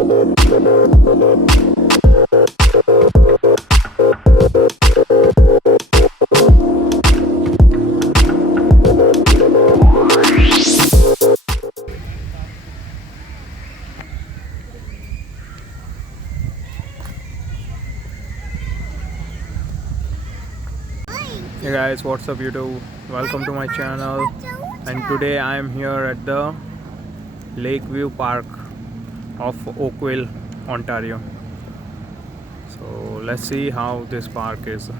Hey guys, what's up YouTube? Welcome to my channel, and today I am here at the Lakeview Park of Oakville, Ontario. So let's see how this park is.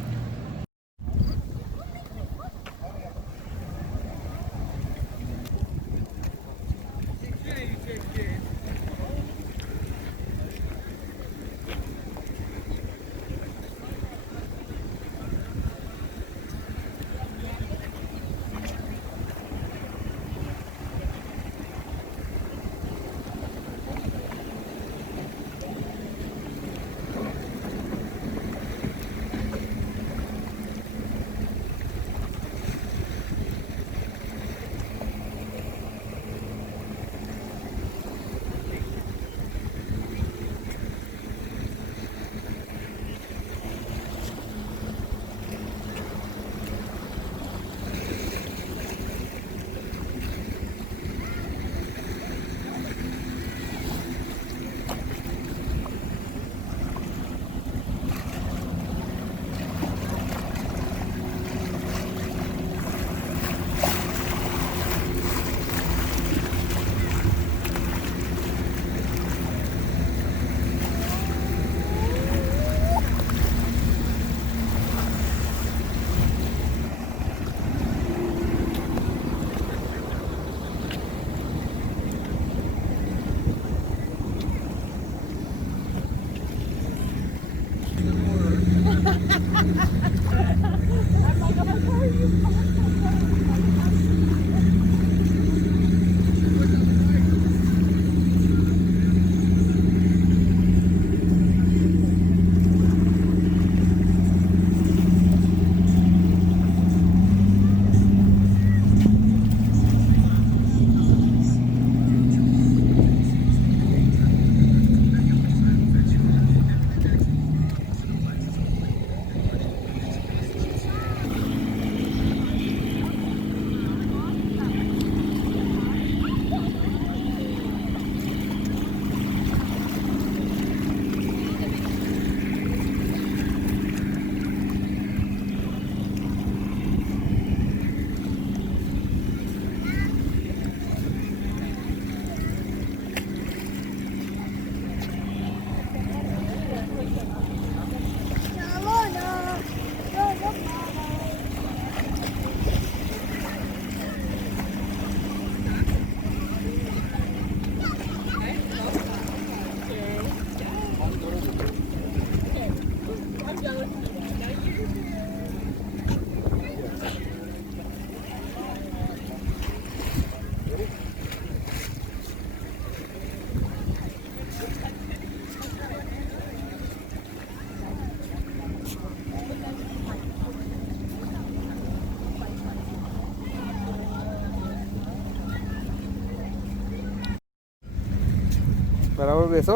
બરાબર બેસો.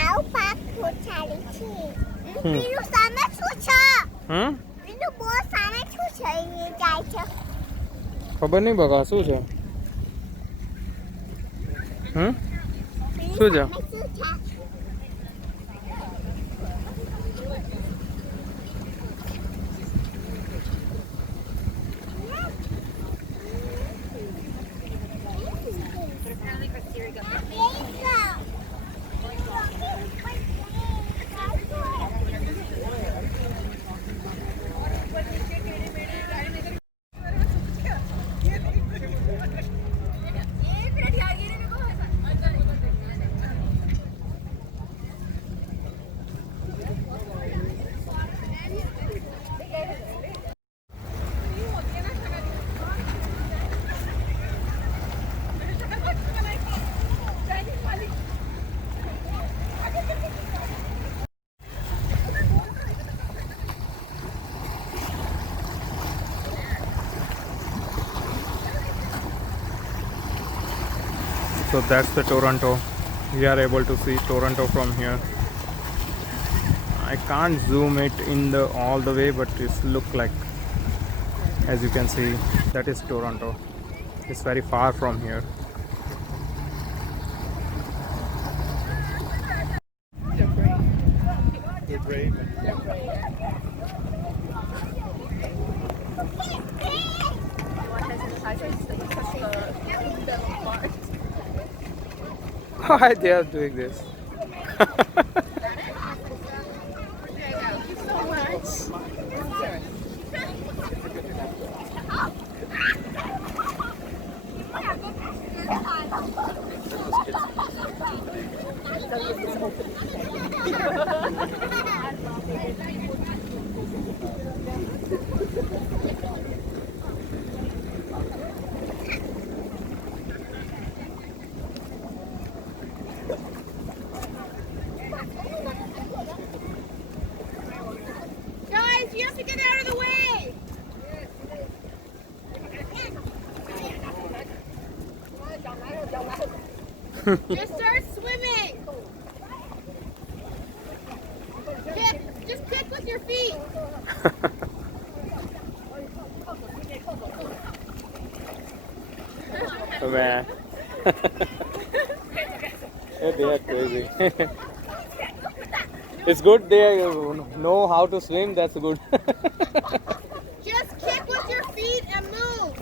આવ પાક છોછાડી છે. પેલું સામે શું છે? પેલું બહુ સામે શું છે? એ જાય છે. ખબર નહીં બકા શું છે? શું છે? So that's the Toronto. We are able to see Toronto from here. I can't zoom it in the all the way, but it's look like, as you can see, that is Toronto. It's very far from here. They're brave. Why they are doing this? Guys, you have to get out of the way. Just start swimming. Kick. Just kick with your feet. Oh man. They are crazy. It's good they know how to swim, that's good. Just kick with your feet and move.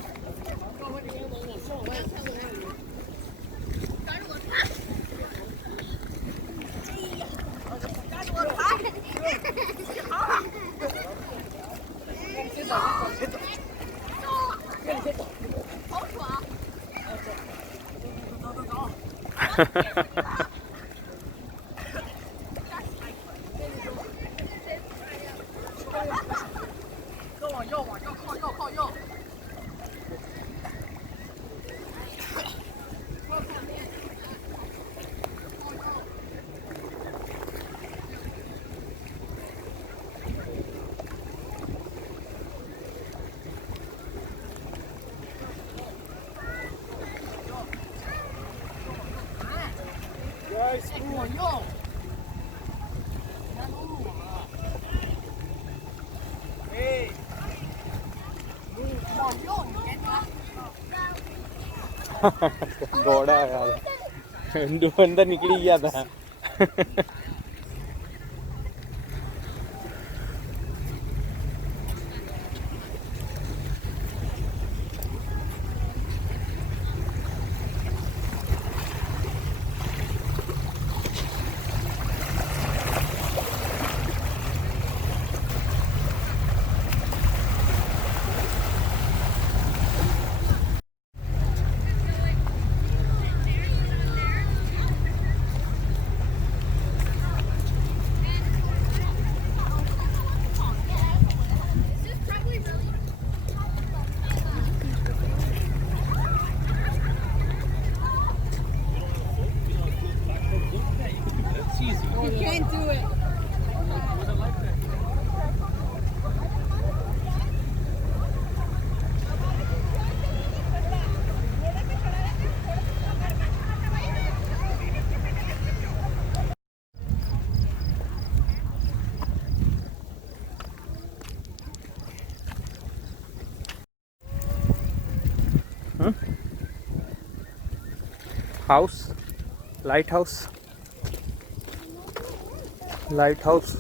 दौड़ा यार, दो अंदर निकली गया था. You can't do it. House, lighthouse. Lighthouse